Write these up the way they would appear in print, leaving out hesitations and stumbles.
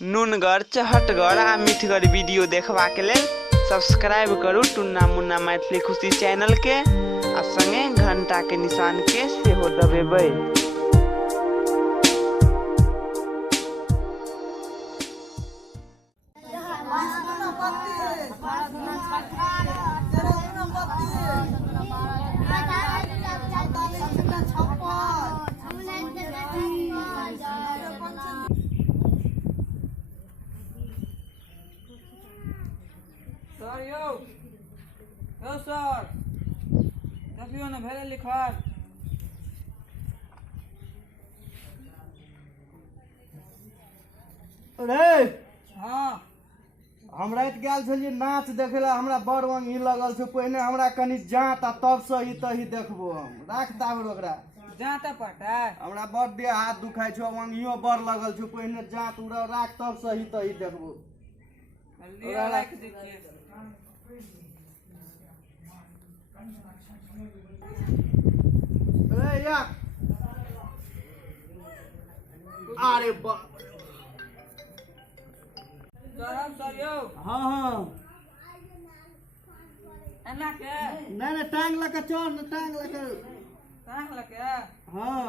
नुनगर चहटगर आ मीठगर वीडियो देखबा के लेल सब्सक्राइब करू टुन्ना मुन्ना मैथिली खुशी चैनल के आ संगे घंटा के निशान के सेहो दबेबै। सर यो सर देखियो ना भेले लिखल। अरे हाँ हम रात गेल छलिए नाच देखे ला, हमरा बड़ रंग ही लगल छै। पहिने हमरा कनी जात आ तब से ही तही देखबो हम राख दावर ओकरा जाता पटा हमरा बड़ देह हाथ दुखाय छै, वंगियो बड़ लगल छै। पहिने जात उड़ा राख तब से ही तही देखबो। लिया लाइक देखिए। अरे या अरे बाप सर यो हाँ हाँ एना के नहीं टांग लगा चल न टांग लगा काहे लगे हाँ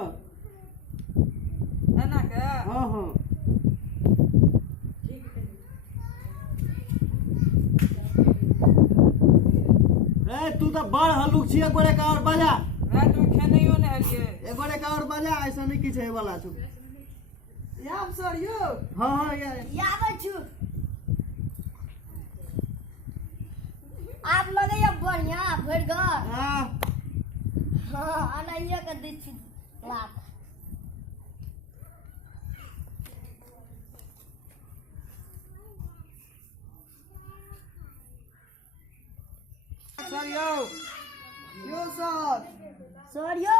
एना के हाँ हाँ ए तू तो बड़ हलुक छी। एक बार और बजा रात में खेनइयो ने हलिए। एक बार और बजा, ऐसा नहीं किछ है वाला छु। याब सर यो हाँ हाँ याद छु आप लगे ये बढ़िया भरगर हाँ हां अनइया के दै छी लाख। सर यो यो सर सर यो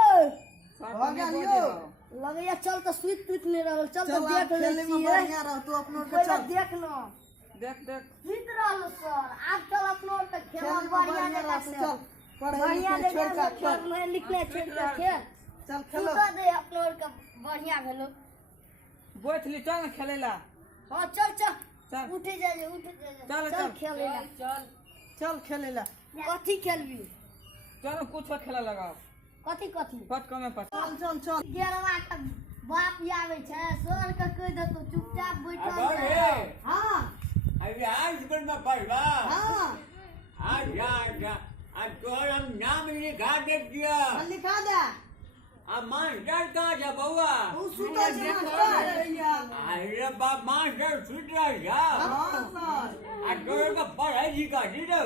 आ गया यो लगे ये चल तो स्वीट पीट नहीं रहल, चल तो देख ले खेले में बढ़िया रह तू अपनो के पहले चल देख लो देख देख स्वीट रहल सर। आज चल अपनो के खेल बढ़िया जगह से चल बढ़िया पढ़ाई छोड़ जगह के से खेल मैं लिखले छोड़ के खेल चल खेलो खेलो दे अपनो के बढ़िया भेलो। बैठली चल ना खेलेला। हां चल चल। चल उठ जा चल, चल चल। खेले चल चल खेलेला कथी खेलबी चल कुछ खेला लगाओ कथी कथी पट कमे पट चल चल चल गेरवा के बाप आवे छै सर के कह दे तो चुपचाप बैठल अगर रह। हे। हां अभी आज स्कूल में पढ़वा हां आज आज तोहर हम नाम लिखा दे दिया। लिखा दे अब मास्टर कहाँ जा बउआ? उ सुतल छै मास्टर। अरे बाप मास्टर सुत रहा जा। हां सर आज तोहर का पढ़ाई लिखा दी दो।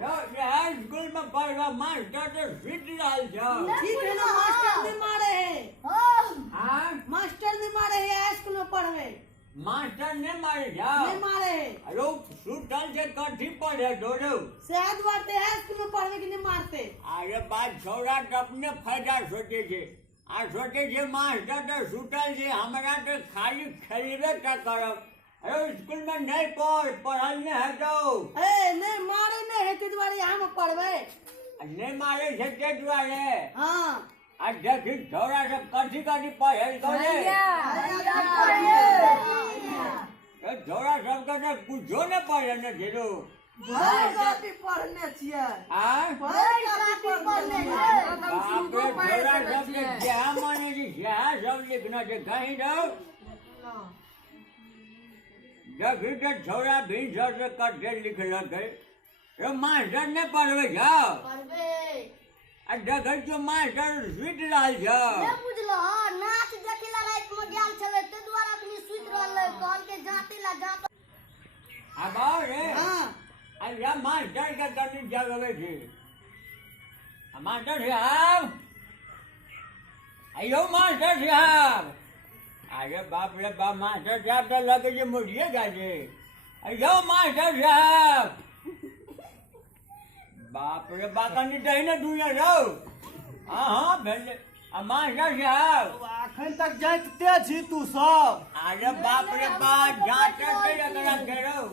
जो आज स्कूल में पढ़वा मास्टर तो सुत रहा जा। ठीक है ना मास्टर नहीं मारे है। हाँ मास्टर नहीं मारे है स्कूल में पढ़वे मास्टर ने मारे जा। नहीं मारे है अरे सुतल से कथी पढ़े दोनों? शहद मारते हैं स्कूल में पढ़ने के नहीं मारते। अरे बात छोड़ा तो अपने फायदा सोचे थे। आ सोचे थे मास्टर तो सुतल से हमरा तो खाली खेलबे का करब। अरे स्कूल में नहीं पढ़ल नहीं है तो ए नहीं मारे नहीं है ते द्वारे यहाँ में पढ़वे। नहीं मारे से के द्वारे। हां आ देखी छोरा सब कथी कथी पढ़े करे। तो छोरा सब के तो कुछो नहीं पढ़े न जेरो। भरगाती पढ़ने छियै आ भरगाती पढ़ने बाप रे छोरा सब के क्या माने जी क्या सब लिखना है कहीं दो। देखी तो छोरा भी से कटे लिख लगे। तो मास्टर ने पढ़वे जाओ। पढ़वे आ देखी तो मास्टर सुत रहा जाओ। नहीं बुझलो नाच देखिला रात में गेल छले ते द्वारा अपनी सुत रहले कहल के जाते ला जात। अब आओ रे। अरे मास्टर का करनी जगह थी। मास्टर साहब अयो मास्टर साहब। अरे बाप रे बाप मास्टर साहब तो लगे जे मुझे गाजे। अयो मास्टर साहब बाप रे बाकनी दही ने दुनिया जाओ। हाँ हाँ भेले मास्टर साहब अखन तक जाते छी तू सब। अरे बाप रे बाप जाते एकरा घेरो।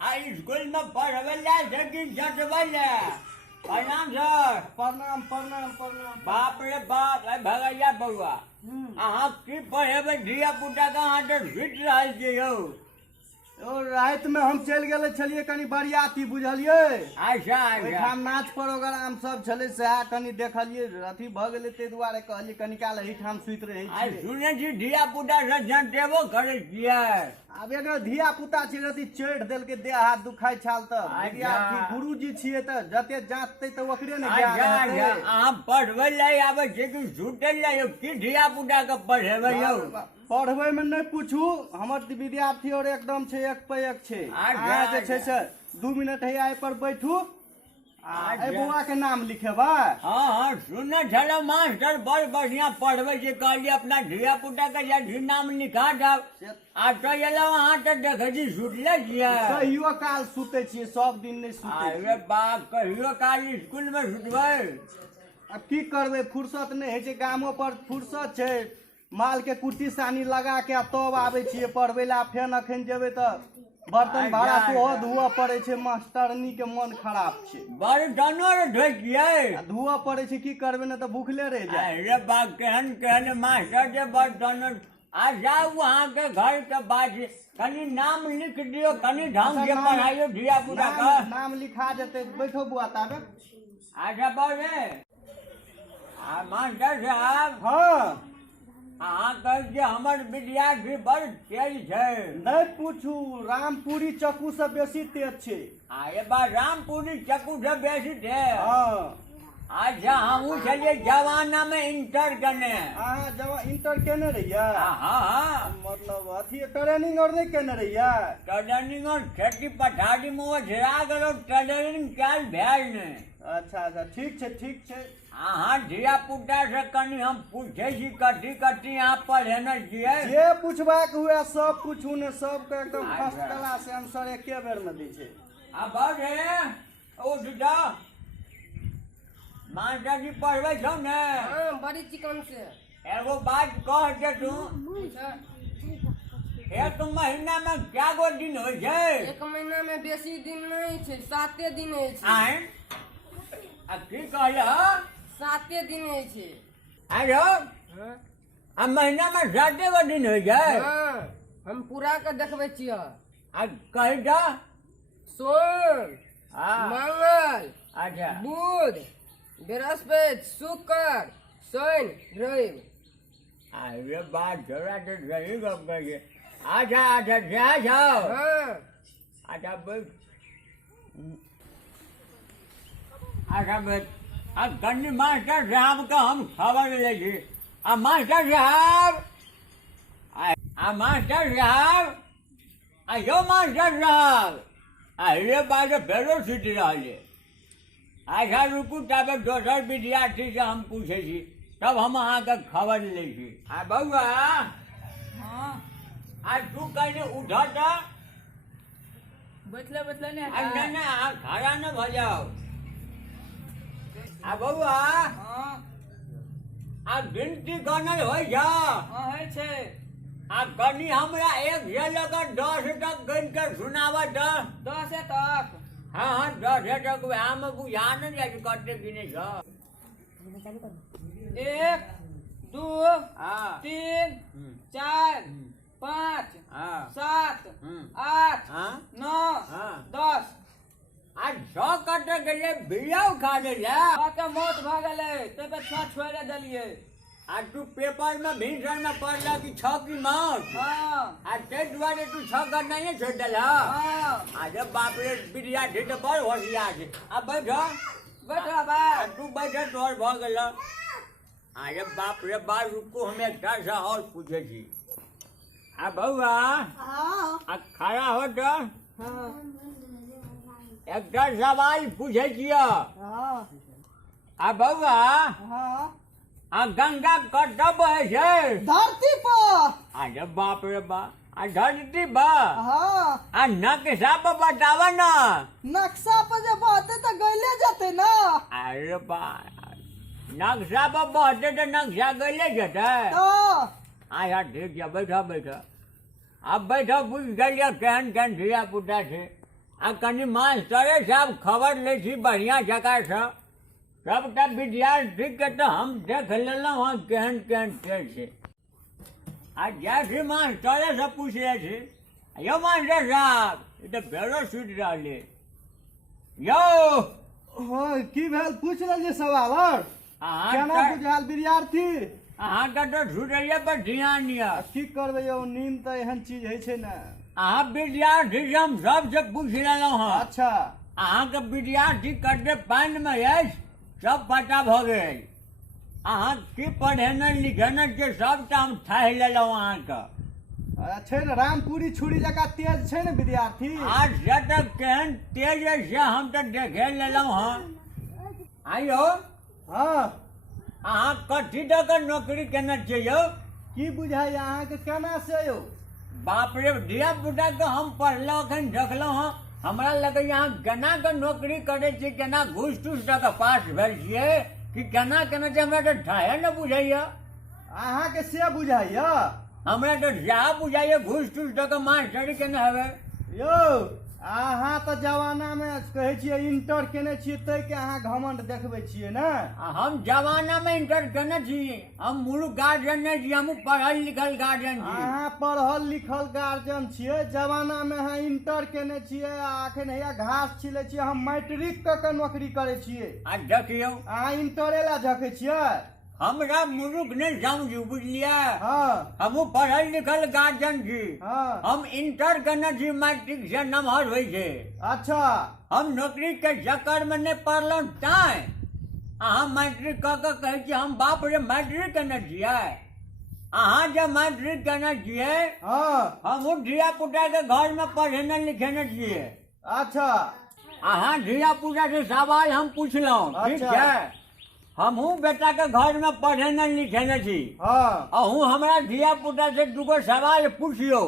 आ स्कूल में पढ़वे ला सकी जटवे ला प्रणाम सर। प्रणाम प्रणाम प्रणाम। बाप रे बाप, अरे भगैया बउआ, अहाँ की पढ़ेबै धिया पुता के अहाँ तऽ सुति रहल छियै यौ। ओ राति में हम चल गए छलिए कनी बरियाती बुझलिए। अच्छा अच्छा। ओहिठाम नाच प्रोग्राम सब छले सएह कनी देखलिए अथी भ गेलै ताहि दुआरे कहलिए कनी काल एहिठाम सुति रहे आइ छियै। सुनै छी धिया पुता से जंटेबो करै छियै। आब एकर धिया पुता छै रति चढ़ देलकै देह हाथ दुखाइ छाल त अच्छा। विद्यार्थी गुरुजी छियै त जते जांचतै त ओकरे ने ज्ञान अच्छा अच्छा, हेतै। अहाँ पढ़बै लए आबै छियै कि सुतै लए यौ? की धिया पुता के पढ़ेबै यौ? पढ़बै में नहीं पूछू, हमर विद्यार्थी और एकदम छै एक पे एक छै। अच्छा, अहाँ जे छै से 2 मिनट है एहि पर बैठू आ ए बौआ के नाम लिखेबै। हाँ हाँ, सुनै छलौ मास्टर बड़ बढ़िया पढ़बै छै, कहलिए अपना धिया पुता के यदि नाम लिखा दब। आ तो एलौ अहाँ तऽ देखै छी सुतले छियै। कहियो काल सुते छियै, सब दिन नहीं सुते छियै। अरे बाप, कहियो काल स्कूल में सुतबै? अब की करबै, फुर्सत नहीं है छै, गामो पर फुर्सत छै। माल के कुर्सी सानी लगा के तब आबै छियै पढ़बै ला। फेन अखन जेबै तऽ बर्तन भाड़ा सेहो धुआ पड़ै छै, मास्टरनी के मन खराब छै। बर्तनो धोइ छियै? आ धुआ पड़ै छै, की करबै ने तऽ भूखले रह जाए। अरे बाप, केहन केहन मास्टर के बर्तन। आ जाऊ वहाँ के घर के बात, कनी नाम लिख दियो, कनी ढंग से पढ़ाइयो धिया पुता का। नाम लिखा जेतै, बैठो बुआ ताबे। अच्छा बाबे, आ मास्टर साहब, हाँ अहाँ कहै छियै हमर विद्यार्थी बड़ तेज छै। नहीं पूछू, रामपुरी चक्कू से बेसी तेज छै। अरे बा, रामपुरी चक्कू से बेसी थे। हाँ अच्छा, हमहूँ छलियै जवाना में इंटर करने। अहाँ जब इंटर केने रहियै, हाँ हाँ, मतलब अथी ट्रेनिंग और नहीं केने रहियै? ट्रेनिंग और खेती पथारी में वो झरा गेलो, ट्रेनिंग कैल भेल ने। अच्छा अच्छा, ठीक छै ठीक छै। अहाँ धिया पुता से कनी हम पूछे छी कथी कथी यहाँ पढ़ेने छियै? जे पूछबाक हुए सब पूछू ने, सबके एकदम अच्छा। फर्स्ट क्लास आंसर एके बेर में दै छै। अब रे उठ जा, मास्टर जी पढ़बै छौ ने? हाँ, बड़ी चिकन से। एगो बात कह के तू, एक महीना में क्या गो दिन हो छै? एक महीना में बेसी दिन नहीं छै, 7 दिन है छै। आय आ की कहल? 7 दिन है छै। आयो, हाँ आ महीना में 7 गो दिन हो छै? हाँ, हम पूरा के देखबै छियै। आ कही जा। सोम, हाँ, मंगल, अच्छा बुध, बृहस्पति, शुक्र, शनि, रवि। अरे बात छोड़ा तो सही गप कहिए। अच्छा अच्छा, जा जाओ। हाँ अच्छा बैठ। अच्छा बैठ। अब कन्नी मास्टर साहब का हम खबर ले छी। आ मास्टर साहब, आ मास्टर साहब, आ यो मास्टर साहब, अरे बात फेरो छुटि रहल है। अच्छा रुकू, तब दोसर विद्यार्थी से हम पूछे छी, तब हम अहाँके खबर ले छी। आ बउआ, हाँ, आ तू कहीं उठा था? बैठले बैठले नहीं आ हटा। नहीं अहाँ खड़ा न भ जाओ। आ बउआ, हाँ आ गिनती गनल हो जा। हाँ है छै। आ कनी हमरा 1 से लेकर 10 तक गिन के सुनावा त। 10 तक। हाँ हाँ, 10 तक वहाँ में बुझा न जाए कते गिने छ। 1 2 हाँ 3 4 5 हाँ 7 हम्म। 8 हाँ 9 हाँ। 10। आ 6 कटे गेले बिया खा देला। के मौत भ गेलै, तै पे 6 छोड़े देलियै। आ तू पेपर में भीषण में पढ़ला कि 6 की मौत। हाँ आ ते दुआरे तू 6 करना ही छोड़ देला। हाँ, अरे बाप रे, विद्यार्थी तो बड़ होशियार छै। अब बैठ। बैठा बा। आ तू बैठ, तोहर भ गेल। अरे बाप रे बाप, रुको हम एकटा से और पूछे छी। आ बउआ, हाँ आ खड़ा हो तो हाँ एकटा सवाल पूछे छिय। हाँ आ बउआ, हाँ। आ गंगा कतऽ बहे छै? धरती पर। अरे बाप रे बाप, आ धरती बा। हाँ, आ नक्शा पर बतावा ना। नक्शा पर जब बहते तो गैले जाते ना। अरे बा, नक्शा पर बहते तो नक्शा गले जेतै। तो अच्छा ठीक है, बैठो बैठो। अब बैठो, बुझ गलिए केहन केहन धिया पुता छै। आ कनि मास्टरे साहब खबर लै छी बढ़िया जकाँ से सबटा विद्यार्थी के तो हम देख लेलहुँ हँ केहन केहन छै आ जाइ छी मास्टरे से पूछ लै छी यौ मास्टर साहब ई तो फेरो सुति रहलै यौ हाँ की भेल पूछ लेलिए सवाल और केना अहाँ बुझायल विद्यार्थी अहाँके तो सुतैये पर ध्यान यऽ की करबै यौ नींद तऽ एहन चीज होइ छै ने। अहाँ विद्यार्थी से हम सबसे पूछ लेलहुँ हँ अच्छा अहाँके विद्यार्थी कते पानिमे अछि सब पता भऽ गेल अहाँ की पढ़ेने लिखेने छियै सबटा हम ठाहि लेलहुँ अहाँके छै ने रामपुरी छुरी जकाँ तेज छै ने विद्यार्थी। आज से तऽ केहन तेज अछि से हम तऽ देखे लेलहुँ हँ आइयो हाँ अहाँ कथी दऽ कऽ नौकरी केने छियै यौ की बुझाइए अहाँके केना से यौ। बाप रे धिया पुताके हम पढ़लहुँ एखन देखलहुँ हँ हमरा लगैए अहाँ केना कऽ नौकरी करै छियै केना घूस तूस दऽ कऽ पास भेल छियै कि केना केना छै हमरा तऽ ठाए ने बुझैए अहाँके से बुझाइए हमरा तो जा बुझाइए घूस तूस दऽ कऽ मास्टरी केने हेबै यौ अहाँ तऽ जमानामे कहै छियै इंटर केने छियै ताहिके अहाँ घमंड देखबै छियै ने। आ हम जमानामे इंटर केने छी हम मूर्ख गार्जियन नहि छी हम पढ़ल लिखल गार्जियन छी अहाँ पढ़ल लिखल गार्जियन छियै जमानामे अहाँ इंटर केने छियै आ एखन हैया घास छिलै छियै हम मैट्रिक कऽ के नौकरी करै छियै आ देखियौ अहाँ इंटरे लए झकै छियै। हमरा मूर्ख नहि समझू बुझलियै हाँ हमहूँ पढ़ल लिखल गार्जियन छी हाँ हम इंटर केने छी मैट्रिक से नमहर होइ छै अच्छा हम नौकरी के चक्कर में नहीं पढ़लहुँ तैं अहाँ मैट्रिक कऽ के कहै छियै हम बाप रे मैट्रिक केने छियै अहाँ जे मैट्रिक केने छियै हाँ हमहूँ धिया पुता के घर में पढ़ेने लिखेने छियै अच्छा अहाँ धिया पुता से सवाल हम पूछलहुँ ठीक अच्छा। छै हमहूँ बेटा के घर में पढ़ेने लिखेने छी हाँ अहूँ हमरा धिया पुता से दूगो सवाल पूछियो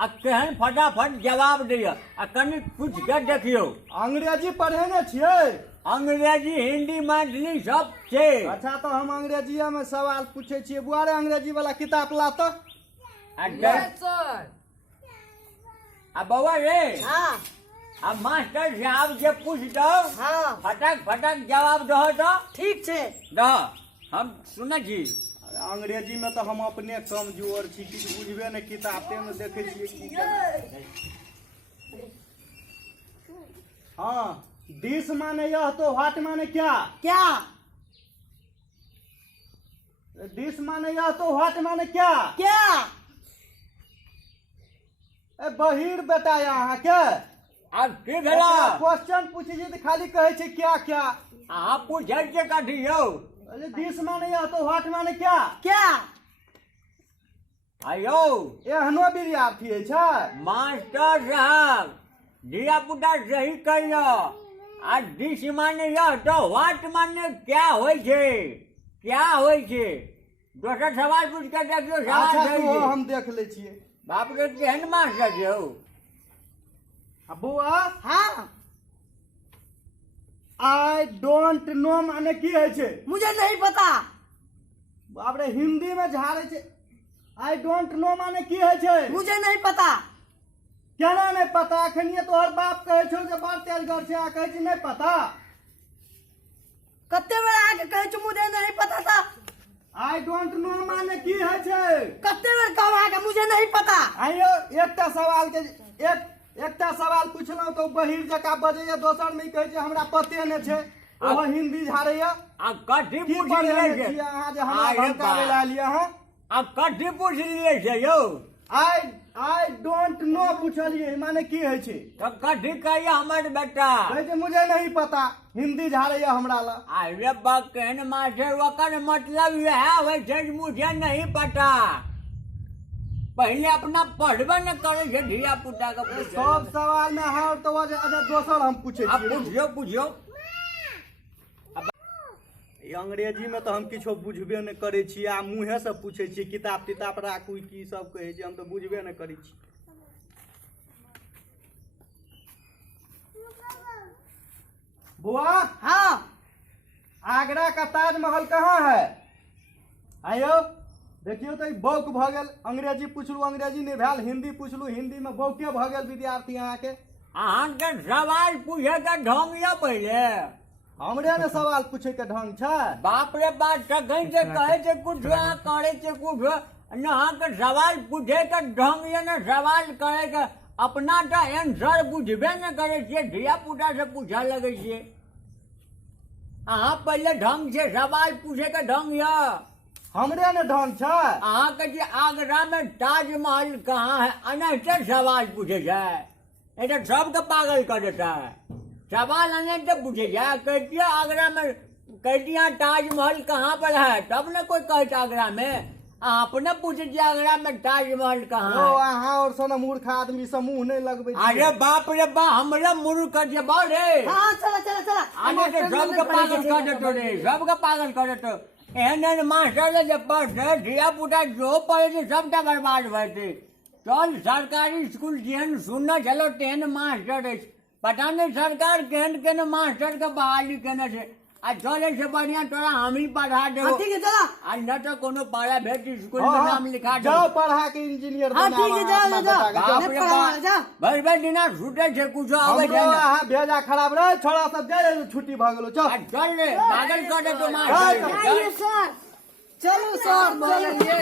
आ केहन फटाफट जवाब दियौ आ कनि पूछ के देखियौ अंग्रेजी पढ़ेने छियै। अंग्रेजी हिंदी मैथिली सब छै अच्छा तो हम अंग्रेजिया में सवाल पूछे छियै बुआरे अंग्रेजी वाला किताब ला तो आ यस सर आ बौआ रे हाँ आ मास्टर साहब जे पूछ दो हाँ फटक फटक जवाब दहो तो ठीक छै दह हम सुनै छी अंग्रेजी में तो हम अपने कमजोर छी किछु बुझबे नहीं किताबे में देखे छियै की केना। हाँ दिस माने यह तो व्हाट माने क्या क्या दिस माने यह तो व्हाट माने क्या क्या ए बहिर बेटा ये अहाँ के आब की भेला क्वेश्चन पूछे छी तो खाली कहे छै क्या क्या अहाँ पूछै छियै कथी यौ अरे दिस माने यह तो व्हाट माने क्या क्या आयौ एहनो विद्यार्थी छै। मास्टर साहब धिया पुता सही कहियो आ दिस माने यह तो व्हाट माने क्या होइ छै क्या होइ छै दोसर सवाल पूछ के देखियो सवाल अच्छा सही तो छै हम देख ले छियै। बाप रे केहन मास्टर छै हौ आ बौआ हाँ आई डोंट नो माने की है छै मुझे नहीं पता बाप रे हिंदी में झाड़े छै आई डोंट नो माने की है छै मुझे नहीं पता केना नहीं पता अखनिए तोहर बाप कहे छौ जे बड़ तेजगर छै आ कहे छै नहीं पता कते बेर आके कहै छी मुझे नहीं पता था आई डोंट नो माने की है छै कते बेर कहब आके मुझे नहीं पता आइयो एकटा सवाल के एकटा सवाल पूछलहुँ तो बहिर जकाँ बजैया दोसर में कहे छै हमरा पते नहीं छै ओहो हिंदी झाड़ैया आ कथी की पूछ पढ़ेने लिए छियै छै अहाँ जे हमरा अरे धमकावे बा। ला लिया अहाँ आ कथी पूछ लिए छै यौ आई डोंट नो पूछलिए माने की है छै तो कथी कहिए हमर बेटा कहै छै मुझे नहीं पता हिंदी झाड़ैया हमरा ला अरे बा केहन मास्टर ओकर मतलब यह होइ छै जे मुझे नहीं पता पहले अपना पढ़बे न करे छै धिया पुता के पूछे सब सवाल में हार तो दोसर हम पूछे अब छियै पूछियो पूछियो ई अंग्रेजी में तो हम किछो बुझबे नहीं करे छियै आ मुँहे से पूछे छियै किताब तिताब राखू की सब कहे छै हम तो बुझबे नहीं करे छी। बुआ हाँ आगरा का ताजमहल कहाँ है आयो देखियो तो बौक भ गेल अंग्रेजी पूछलू अंग्रेजी नहीं भेल हिंदी पूछलू हिंदी में बौके भ गेल विद्यार्थी अहाँ के अहाँ के सवाल पूछे के ढंग या पहले हमरे ने सवाल पूछे के ढंग छै। बाप रे बाप कहीं से कहे से कुछ अहाँ करे से कुछ न अहाँ के सवाल पूछे के ढंग या न सवाल करे के अपना तो आंसर बुझबे न करे छियै, धिया पुता से पूछा लगे छियै। अहाँ पहले ढंग से सवाल पूछे के ढंग या हमरे ने ढंग छै। अहाँ के जे आगरा में ताजमहल कहाँ है अनैते सवाल पूछे जाए, ये तो सबके पागल कर देता है। सवाल अनैते पूछे जाए, कहती आगरा में कहती ताजमहल कहाँ पर है, तब न कोई कहते आगरा में। आपने पूछे आगरा में ताजमहल कहाँ ओ है। अहाँ और सन मूर्ख आदमी से मुंह नहीं लगबे अरे बाप रे बाप, हमरे मूर्ख कर दे बा रे। हाँ चला चला चला आने तो सबके पागल कर देतो रे, सबके पागल कर देतो। एहन मास्टर ले जे पढ़ते धिया पुता जो पढ़े थे सबटा बर्बाद भए थे। चल सरकारी स्कूल जेहन सुनना चलो तेहन मास्टर है, पता नहीं सरकार केहन केहन मास्टर के बहाली केने छे। आ चले से बढ़िया तोरा हम ही पढ़ा देबो। ठीक है चला। आ न तो कोनो पारा भेट स्कूल में नाम लिखा दो। जाओ पढ़ा के इंजीनियर हाँ, बनावा। ठीक है, जाओ, अपना जाओ। बेटा के। बाप जाओ। रे पढ़ा, जा। बाप, भर भर दिना छूटे छे कुछ आवे हमरो जाए। अहाँ भेजा खराब रहे, छोड़ा सब जाए छुट्टी भ गेलो। चल चल रे पागल कर दे तो मास्टर। सर चलो सर बोलेंगे।